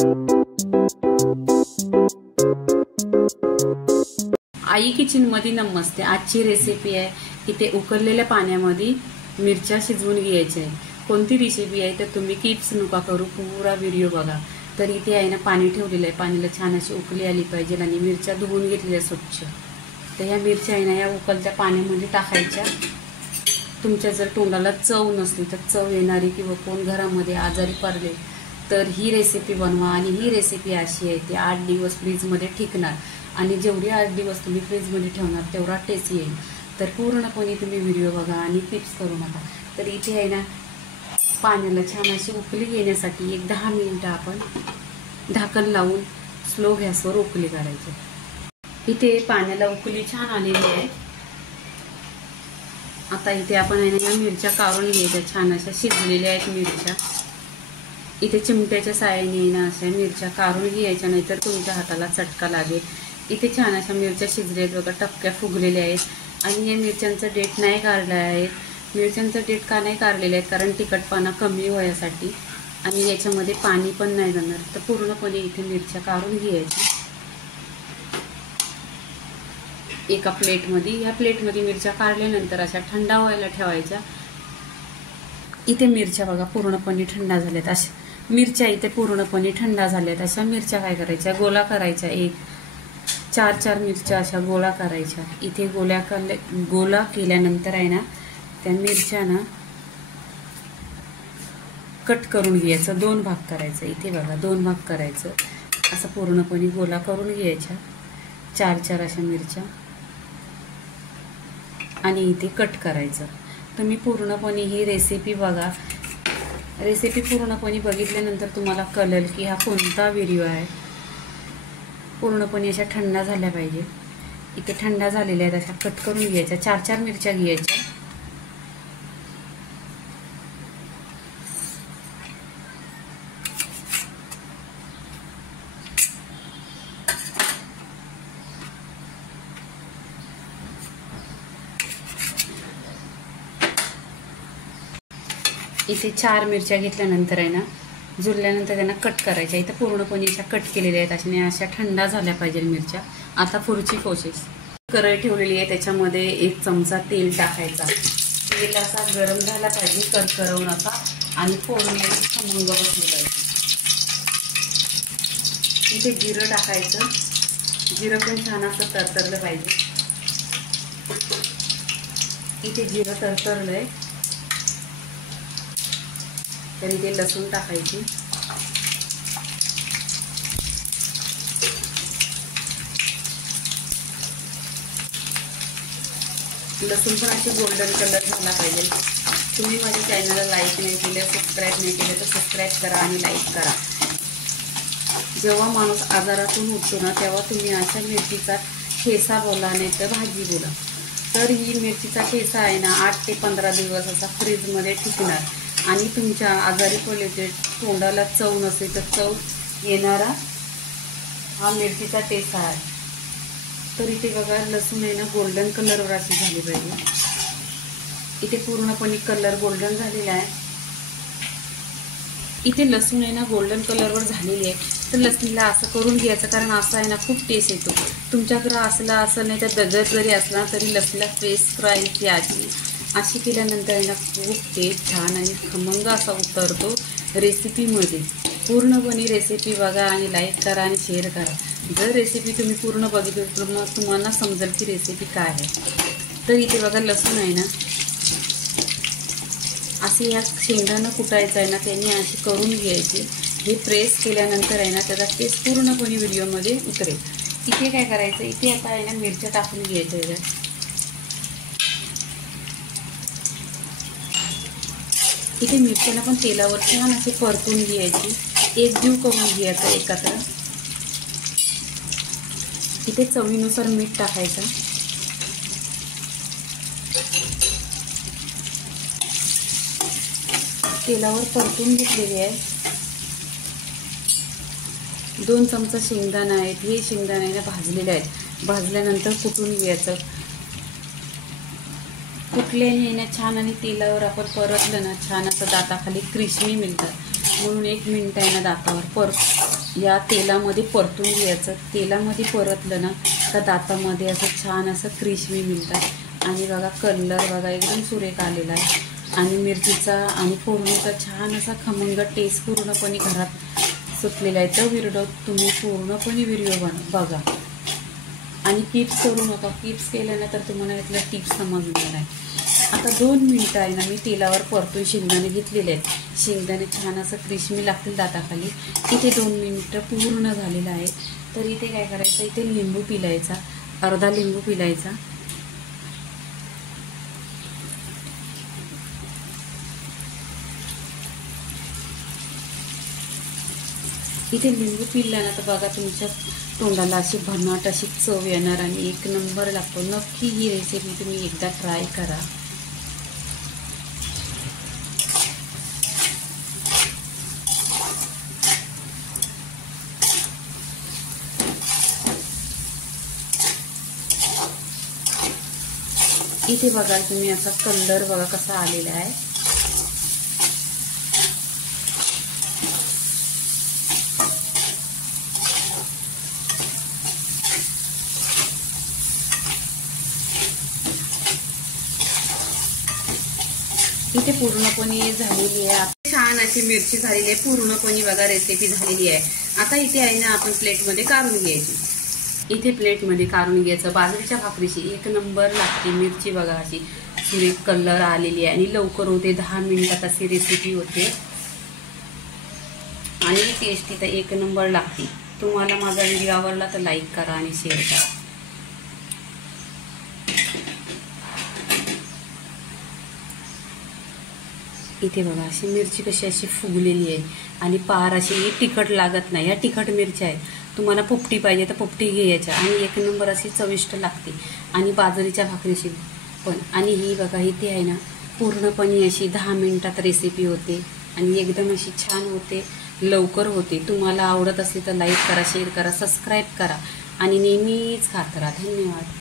आई kitchen मध्ये नमस्ते। आजची recipe आहे की ते उकळलेल्या पाण्यामध्ये मिरच्या शिजवून घ्यायच्या आहे। कोणती रेसिपी आहे तर तुम्ही किड्स नका करू, पूरा व्हिडिओ बघा। तर इथे आहे ना पाणी ठेवलेलं आहे, पाण्याला छान अशी उकळी आली पाहिजे आणि मिरच्या धुवून घेतलेल्या स्वच्छ। तर या मिरच्या आहे ना या उकळत्या पाण्यामध्ये टाकायच्या। तुमच्या जर तोंडाला चव नसली तर चव येणारी किंवा कोण घरामध्ये आजारी पडले तर ही रेसिपी बनवा। आणि ही रेसिपी अशी आहे ती 8 दिवस फ्रीजमध्ये टिकणार आणि जेवढे 8 दिवस तुम्ही फ्रीजमध्ये ठेवणार तेवढा टेस्ट येईल। तर पूर्णपणे तुम्ही व्हिडिओ बघा आणि टिप्स करू नका। तर इथे आहे ना पाण्याला छान अशी उकळी येण्यासाठी एक 10 मिनिटं आपण झाकण लावून स्लो गॅसवर उकळी काढायची। इथे पाण्याला उकळी छान आलेली आहे। आता इथे आपण आहे ना या मिरच्या काढून घ्यायच्या, छान अशा शिजलेल्या आहेत मिरच्या। इथे चिमट्याच्या साहाय्याने ना अशा मिरच्या काढून घ्यायच्या, नाहीतर तुमच्या हाताला चटका लागेल। इथे छान अशा मिरच्या शिजल्या आहेत बघा, टपक्या फुगलेल्या आहेत। आणि या मिरच्यांचं डेट नाही काढलं आहे। मिरच्यांचं डेट का नाही काढलेलं आहे कारण तिखटपणा कमी होण्यासाठी आणि याच्यामध्ये पाणी पण नाही जाणार। तर पूर्णपणे इथे मिरच्या काढून घ्यायच्या एका प्लेटमध्ये। या प्लेटमध्ये मिरच्या काढल्यानंतर अशा थंड व्हायला ठेवायच्या। इथे मिरच्या बघा पूर्णपणे थंड झाल्यात। अशा मिरच्या इथे पूर्णपणे थंड झाल्यात। अशा मिरच्या काय करायच्या, गोळा करायच्या। एक 4 मिरच्या अशा गोळा करायच्या। इथे गोळा केल्यानंतर आहे ना त्या मिरच्या ना कट करून घ्यायचं, 2 भाग करायचं। इथे बघा 2 भाग करायचं, असं पूर्णपणे गोळा करून घ्यायच्या 4 अशा मिरच्या आणि इथे कट करायचं। तुम्ही पूर्णपणे ही रेसिपी बघा। रेसिपी पूर्णपणे बघितल्यानंतर तुम्हाला कळेल की हा कोणता व्हिडिओ आहे। पूर्णपणे अशा थंड झाल्या पाहिजे। इथे थंड झालेल्या आहेत, अशा कट करून घ्यायच्या। 4 मिरच्या घ्यायच्या। इथे 4 मिरच्या घेतल्यानंतर आहे ना जुळल्यानंतर त्यांना कट करायच्या। इथे पूर्णपणे अशा कट केलेल्या आहेत आणि अशा थंड झाल्या पाहिजे मिरच्या। आता पुढची प्रोसेस, कढई ठेवलेली आहे, त्याच्यामध्ये 1 चमचा तेल टाकायचा। तेल असा गरम झाला पाहिजे, करकरवून असा, आणि फोडणीची खमंग बसली पाहिजे। इथे जिरं टाकायचं, जिरं पण छान असं तरतरलं पाहिजे। इथे जिरं तरतरलंय तर इथे लसूण टाकायची। लसूण पण असे गोल्डन कलर झाला पाहिजे। तुम्ही माझ्या चॅनलला लाईक नाही केलं, सबस्क्राईब नाही केलं तर सबस्क्राईब करा आणि लाईक करा। जेव्हा माणूस आजारातून उठतो ना तेव्हा तुम्ही अशा मिरचीचा ठेचा बोला नाही तर भाजी बोला। तर ही मिरचीचा ठेचा आहे ना 8 ते 15 दिवस असा फ्रीजमध्ये टिकणार आणि तुमच्या आजारी पडले ते तोंडाला चव नसेल तर चव येणारा हा मिरचीचा ठेचा आहे। तर इथे बघा लसूण आहे ना गोल्डन कलरवर अशी झाली पाहिजे। इथे पूर्णपणे कलर गोल्डन झालेला आहे। इथे लसूण आहे ना गोल्डन कलरवर झालेली आहे। तर लसणीला असं करून घ्यायचं, कारण असं आहे ना खूप टेस्ट येतो। तुमच्याकडे असला असं नाही तर दगड जरी असला तरी लसणीला पेस्ट करायची आधी। अशी केल्यानंतर आहे ना खूप टेस्ट छान आणि खमंग असा उतरतो रेसिपीमध्ये। पूर्णपणे रेसिपी बघा आणि लाईक करा आणि शेअर करा। जर रेसिपी तुम्ही पूर्ण बघितली तर मग तुम्हाला समजेल की रेसिपी काय आहे। तर इथे बघा लसूण आहे ना असे या शेंगानं कुटायचं आहे ना, त्यांनी अशी करून घ्यायची। हे प्रेस केल्यानंतर आहे ना त्याचा टेस्ट पूर्णपणे व्हिडिओमध्ये उतरेल। इथे काय करायचं, इथे आता आहे ना मिरच्या टाकून घ्यायच्या। इथे मिरच्याला पण तेलावर छान असे परतून घ्यायची, एकजीव करून घ्यायचं एकत्र। इथे चवीनुसार मीठ टाकायचं। तेलावर परतून घेतलेली आहे। 2 चमचा शेंगदाणा आहेत, हे शेंगदाणे ना भाजलेले आहेत। भाजल्यानंतर कुटून घ्यायचं। कुटल्याने ना छान आणि तेलावर आपण परतलं ना छान असं दाताखाली क्रिस्पी मिळतात। म्हणून 1 मिनिट आहे ना दातावर या तेलामध्ये परतून घ्यायचं. तेलामध्ये परतलं ना तर दातामध्ये असं छान असं क्रिस्पी मिळतात. आणि बघा कलर बघा एकदम सुरेख आलेला आहे. आणि मिरचीचा आणि फोडणीचा छान असा खमंग टेस्ट पूर्णपणे घरात सुटलेला आहे. तर व्हिडिओ तुम्ही पूर्णपणे व्हिडिओ बघा आणि टिप्स करू नका. टिप्स केल्यानं तर तुम्हाला यातल्या टिप्स समजणार आहे. आता 2 मिनिटं आहे ना मी तेलावर परतून शेंगदाणे घेतलेले आहेत. शेंगदाणे छान असं क्रिस्पी लागतील दाताखाली. इथे 2 मिनिटं पूर्ण झालेलं आहे. तर इथे काय करायचं, इथे लिंबू पिलायचा, अर्धा लिंबू पिलायचा. इथे लिंबू पिळला ना तर बघा तुमच्या तोंडाला अशी भन्नाट अशी चव येणार आणि 1 नंबर लागतो. नक्की ही रेसिपी तुम्ही एकदा ट्राय करा. इथे बघा तुम्ही असा कलर बघा कसा आलेला आहे. इथे पूर्णपणे झालेली आहे. छान अशी मिरची झालेली आहे. पूर्णपणे बघा रेसिपी झालेली आहे. आता इथे आहे ना आपण प्लेटमध्ये काढून घ्यायची. इथे प्लेटमध्ये काढून घ्यायचं. बाजरीच्या भाकरीची 1 नंबर लागते. मिरची बघा अशी सुरेख कलर आलेली आहे आणि लवकर होते. 10 मिनिटात अशी रेसिपी होते आणि टेस्टी तर 1 नंबर लागते. तुम्हाला माझा व्हिडिओ आवडला तर लाईक करा आणि शेअर करा. इथे बघा अशी मिरची कशी अशी फुगलेली आहे आणि पार अशी तिखट लागत नाही. या तिखट मिरच्या आहेत. तुम्हाला पोपटी पाहिजे तर पोपटी घ्यायच्या आणि 1 नंबर अशी चविष्ट लागते. आणि बाजरीच्या भाकरीची पण. आणि ही बघा इथे आहे ना पूर्णपणे अशी 10 मिनिटात रेसिपी होते आणि एकदम अशी छान होते, लवकर होते. तुम्हाला आवडत असली तर लाईक करा, शेअर करा, सबस्क्राईब करा आणि नेहमीच खात राहा. धन्यवाद.